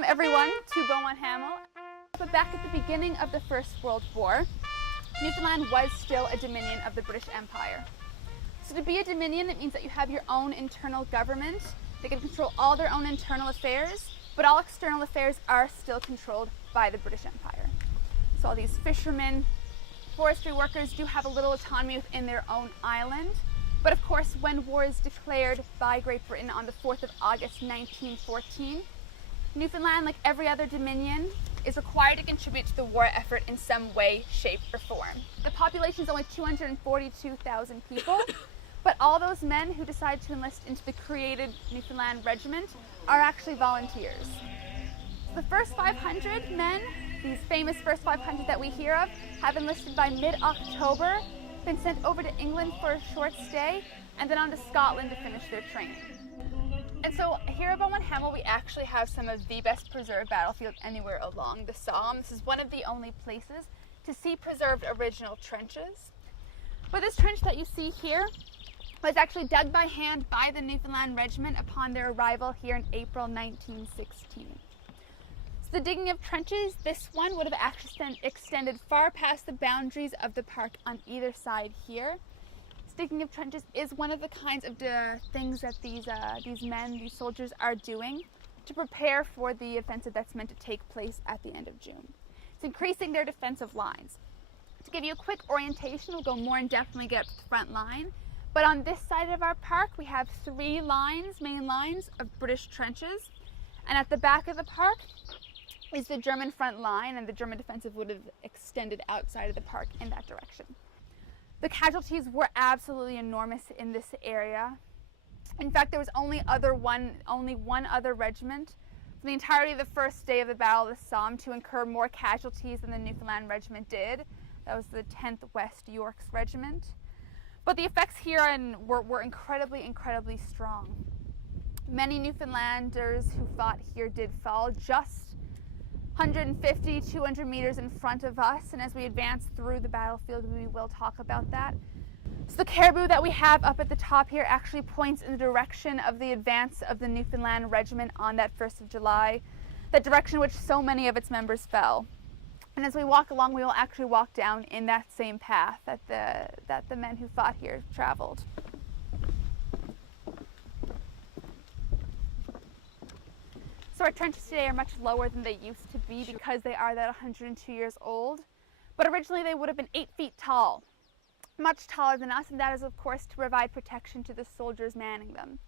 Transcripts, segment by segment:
Welcome everyone to Beaumont Hamel. But back at the beginning of the First World War, Newfoundland was still a dominion of the British Empire. So to be a dominion, it means that you have your own internal government. They can control all their own internal affairs, but all external affairs are still controlled by the British Empire. So all these fishermen, forestry workers do have a little autonomy within their own island. But of course, when war is declared by Great Britain on the 4th of August 1914, Newfoundland, like every other dominion, is required to contribute to the war effort in some way, shape, or form. The population is only 242,000 people, but all those men who decide to enlist into the created Newfoundland Regiment are actually volunteers. The first 500 men, these famous first 500 that we hear of, have enlisted by mid-October, been sent over to England for a short stay, and then on to Scotland to finish their training. And so here at Beaumont Hamel, we actually have some of the best preserved battlefields anywhere along the Somme. This is one of the only places to see preserved original trenches. But this trench that you see here was actually dug by hand by the Newfoundland Regiment upon their arrival here in April 1916. So the digging of trenches, this one would have actually extended far past the boundaries of the park on either side here. Digging of trenches is one of the kinds of things that these soldiers are doing to prepare for the offensive that's meant to take place at the end of June. It's increasing their defensive lines. To give you a quick orientation, we'll go more in depth when we get up to the front line. But on this side of our park, we have three main lines of British trenches. And at the back of the park is the German front line, and the German defensive would have extended outside of the park in that direction. The casualties were absolutely enormous in this area. In fact, there was only one other regiment for the entirety of the first day of the Battle of the Somme to incur more casualties than the Newfoundland Regiment did. That was the 10th West York's Regiment. But the effects here were incredibly strong. Many Newfoundlanders who fought here did fall just 150, 200 meters in front of us, and as we advance through the battlefield, we will talk about that. So the caribou that we have up at the top here actually points in the direction of the advance of the Newfoundland Regiment on that 1st of July, that direction which so many of its members fell. And as we walk along, we will actually walk down in that same path that the men who fought here traveled. So our trenches today are much lower than they used to be because they are that 102 years old. But originally they would have been 8 feet tall, much taller than us, and that is of course to provide protection to the soldiers manning them.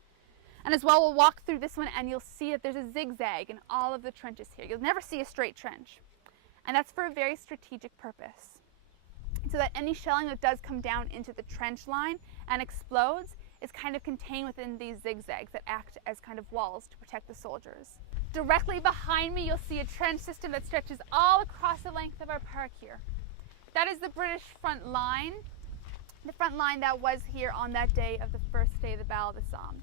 And as well, we'll walk through this one and you'll see that there's a zigzag in all of the trenches here. You'll never see a straight trench. And that's for a very strategic purpose. So that any shelling that does come down into the trench line and explodes is kind of contained within these zigzags that act as kind of walls to protect the soldiers. Directly behind me, you'll see a trench system that stretches all across the length of our park here. That is the British front line, the front line that was here on that day of the first day of the Battle of the Somme.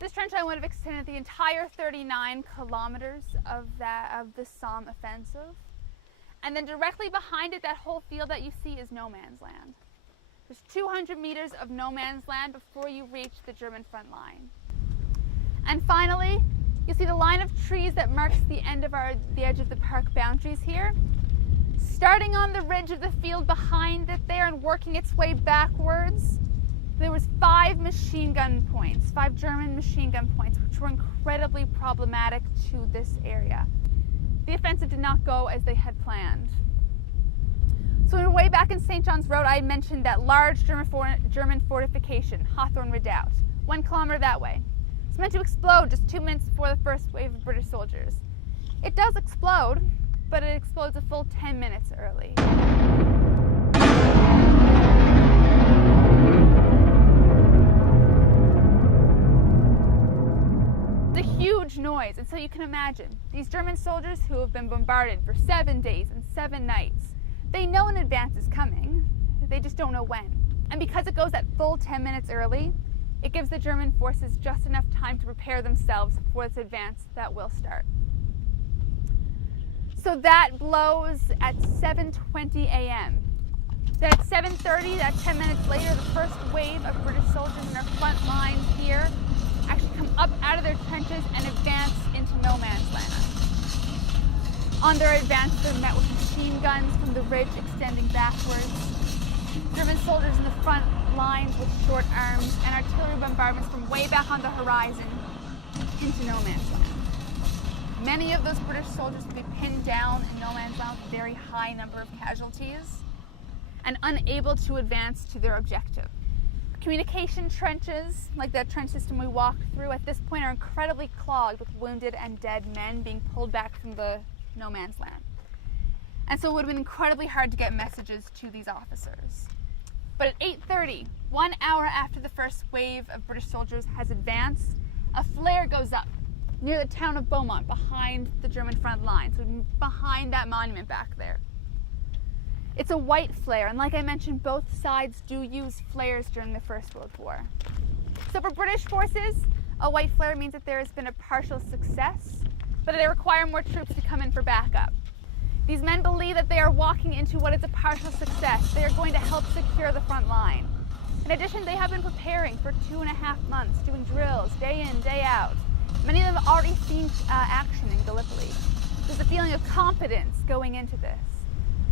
This trench line would have extended the entire 39 kilometers of the Somme offensive. And then directly behind it, that whole field that you see is no man's land. There's 200 meters of no man's land before you reach the German front line. And finally, you'll see the line of trees that marks the end of the edge of the park boundaries here. Starting on the ridge of the field behind it there and working its way backwards, there was 5 machine gun points, 5 German machine gun points, which were incredibly problematic to this area. The offensive did not go as they had planned. So on the way back in St. John's Road, I mentioned that large German fortification, Hawthorne Redoubt, 1 kilometer that way. It's meant to explode just 2 minutes before the first wave of British soldiers. It does explode, but it explodes a full 10 minutes early. It's a huge noise, and so you can imagine, these German soldiers who have been bombarded for 7 days and 7 nights, they know an advance is coming, they just don't know when. And because it goes that full 10 minutes early, it gives the German forces just enough time to prepare themselves for this advance that will start. So that blows at 7:20 a.m. Then at 7:30, that 10 minutes later, the first wave of British soldiers in our front lines here actually come up out of their trenches and advance into no man's land. On their advance, they're met with machine guns from the ridge extending backwards, German soldiers in the front lines with short arms, and artillery bombardments from way back on the horizon into no man's land. Many of those British soldiers would be pinned down in no man's land with a very high number of casualties and unable to advance to their objective. Communication trenches, like the trench system we walked through, at this point are incredibly clogged with wounded and dead men being pulled back from the no man's land. And so it would have been incredibly hard to get messages to these officers. But at 8:30, 1 hour after the first wave of British soldiers has advanced, a flare goes up near the town of Beaumont, behind the German front line, so behind that monument back there. It's a white flare, and like I mentioned, both sides do use flares during the First World War. So for British forces, a white flare means that there has been a partial success, but they require more troops to come in for backup. These men believe that they are walking into what is a partial success. They are going to help secure the front line. In addition, they have been preparing for 2.5 months, doing drills day in, day out. Many of them have already seen action in Gallipoli. There's a feeling of confidence going into this.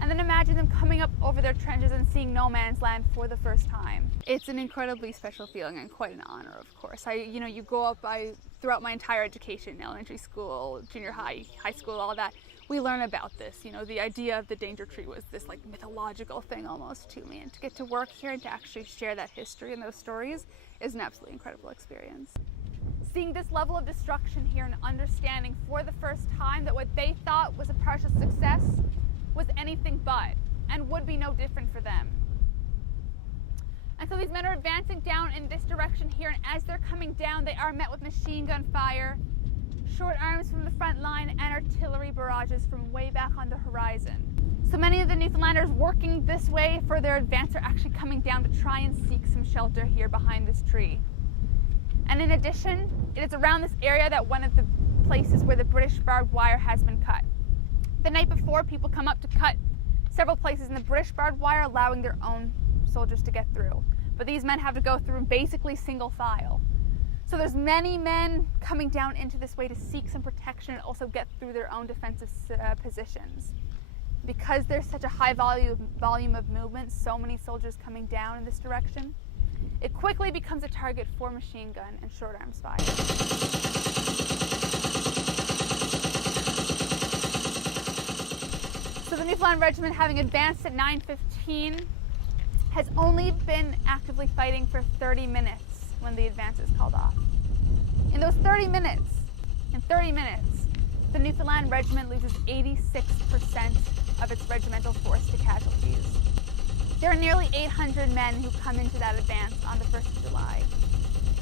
And then imagine them coming up over their trenches and seeing no man's land for the first time. It's an incredibly special feeling and quite an honor, of course. You grow up, throughout my entire education, elementary school, junior high, high school, all that, we learn about this. The idea of the danger tree was this like mythological thing almost to me. And to get to work here and to actually share that history and those stories is an absolutely incredible experience. Seeing this level of destruction here and understanding for the first time that what they thought was a partial success was anything but, and would be no different for them. And so these men are advancing down in this direction here, and as they're coming down, they are met with machine gun fire, short arms from the front line, and artillery barrages from way back on the horizon. So many of the Newfoundlanders working this way for their advance are actually coming down to try and seek some shelter here behind this tree. And in addition, it is around this area that one of the places where the British barbed wire has been cut. The night before, people come up to cut several places in the British barbed wire, allowing their own soldiers to get through. But these men have to go through basically single file. So there's many men coming down into this way to seek some protection and also get through their own defensive positions. Because there's such a high volume of movement, so many soldiers coming down in this direction, it quickly becomes a target for machine gun and short arms fire. So the Newfoundland Regiment, having advanced at 9:15, has only been actively fighting for 30 minutes when the advance is called off. In those 30 minutes, the Newfoundland Regiment loses 86% of its regimental force to casualties. There are nearly 800 men who come into that advance on the 1st of July.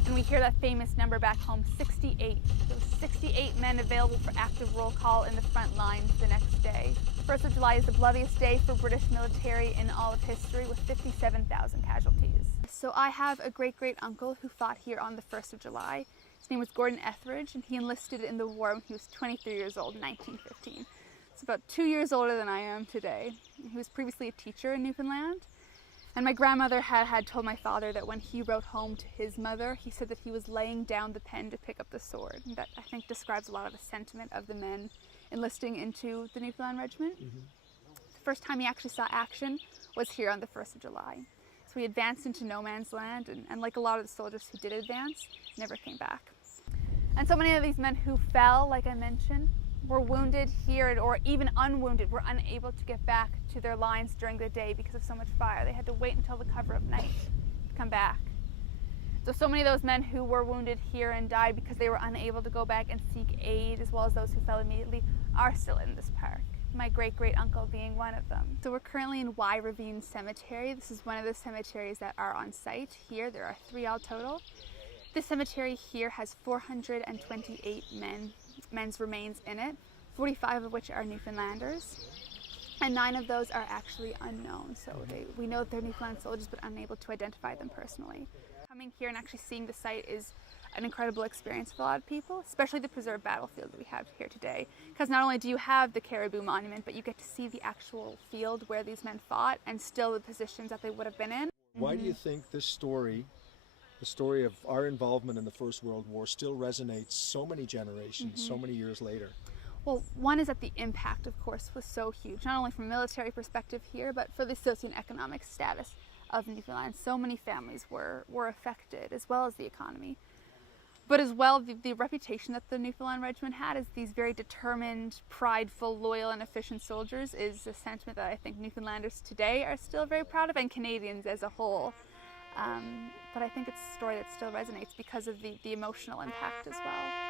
And we hear that famous number back home, 68. There were 68 men available for active roll call in the front lines the next day. 1st of July is the bloodiest day for British military in all of history, with 57,000 casualties. So I have a great-great-uncle who fought here on the 1st of July. His name was Gordon Etheridge, and he enlisted in the war when he was 23 years old in 1915. It's about 2 years older than I am today. He was previously a teacher in Newfoundland. And my grandmother had told my father that when he wrote home to his mother, he said that he was laying down the pen to pick up the sword. And that, I think, describes a lot of the sentiment of the men enlisting into the Newfoundland Regiment. Mm-hmm. The first time he actually saw action was here on the 1st of July. So he advanced into no man's land, and like a lot of the soldiers who did advance, never came back. And so many of these men who fell, like I mentioned, were wounded here, or even unwounded, were unable to get back to their lines during the day because of so much fire. They had to wait until the cover of night to come back. So many of those men who were wounded here and died because they were unable to go back and seek aid, as well as those who fell immediately, are still in this park. My great-great-uncle being one of them. So we're currently in Y Ravine Cemetery. This is one of the cemeteries that are on site here. There are 3 all total. This cemetery here has 428 men's remains in it, 45 of which are Newfoundlanders, and 9 of those are actually unknown. So we know that they're Newfoundland soldiers, but unable to identify them personally. Coming here and actually seeing the site is an incredible experience for a lot of people, especially the preserved battlefield that we have here today. Because not only do you have the caribou monument, but you get to see the actual field where these men fought and still the positions that they would have been in. Why do you think this story, the story of our involvement in the First World War, still resonates so many generations, so many years later? Well, one is that the impact, of course, was so huge, not only from a military perspective here, but for the socioeconomic status of Newfoundland. So many families were affected, as well as the economy. But as well, the reputation that the Newfoundland Regiment had as these very determined, prideful, loyal, and efficient soldiers is a sentiment that I think Newfoundlanders today are still very proud of, and Canadians as a whole. But I think it's a story that still resonates because of the emotional impact as well.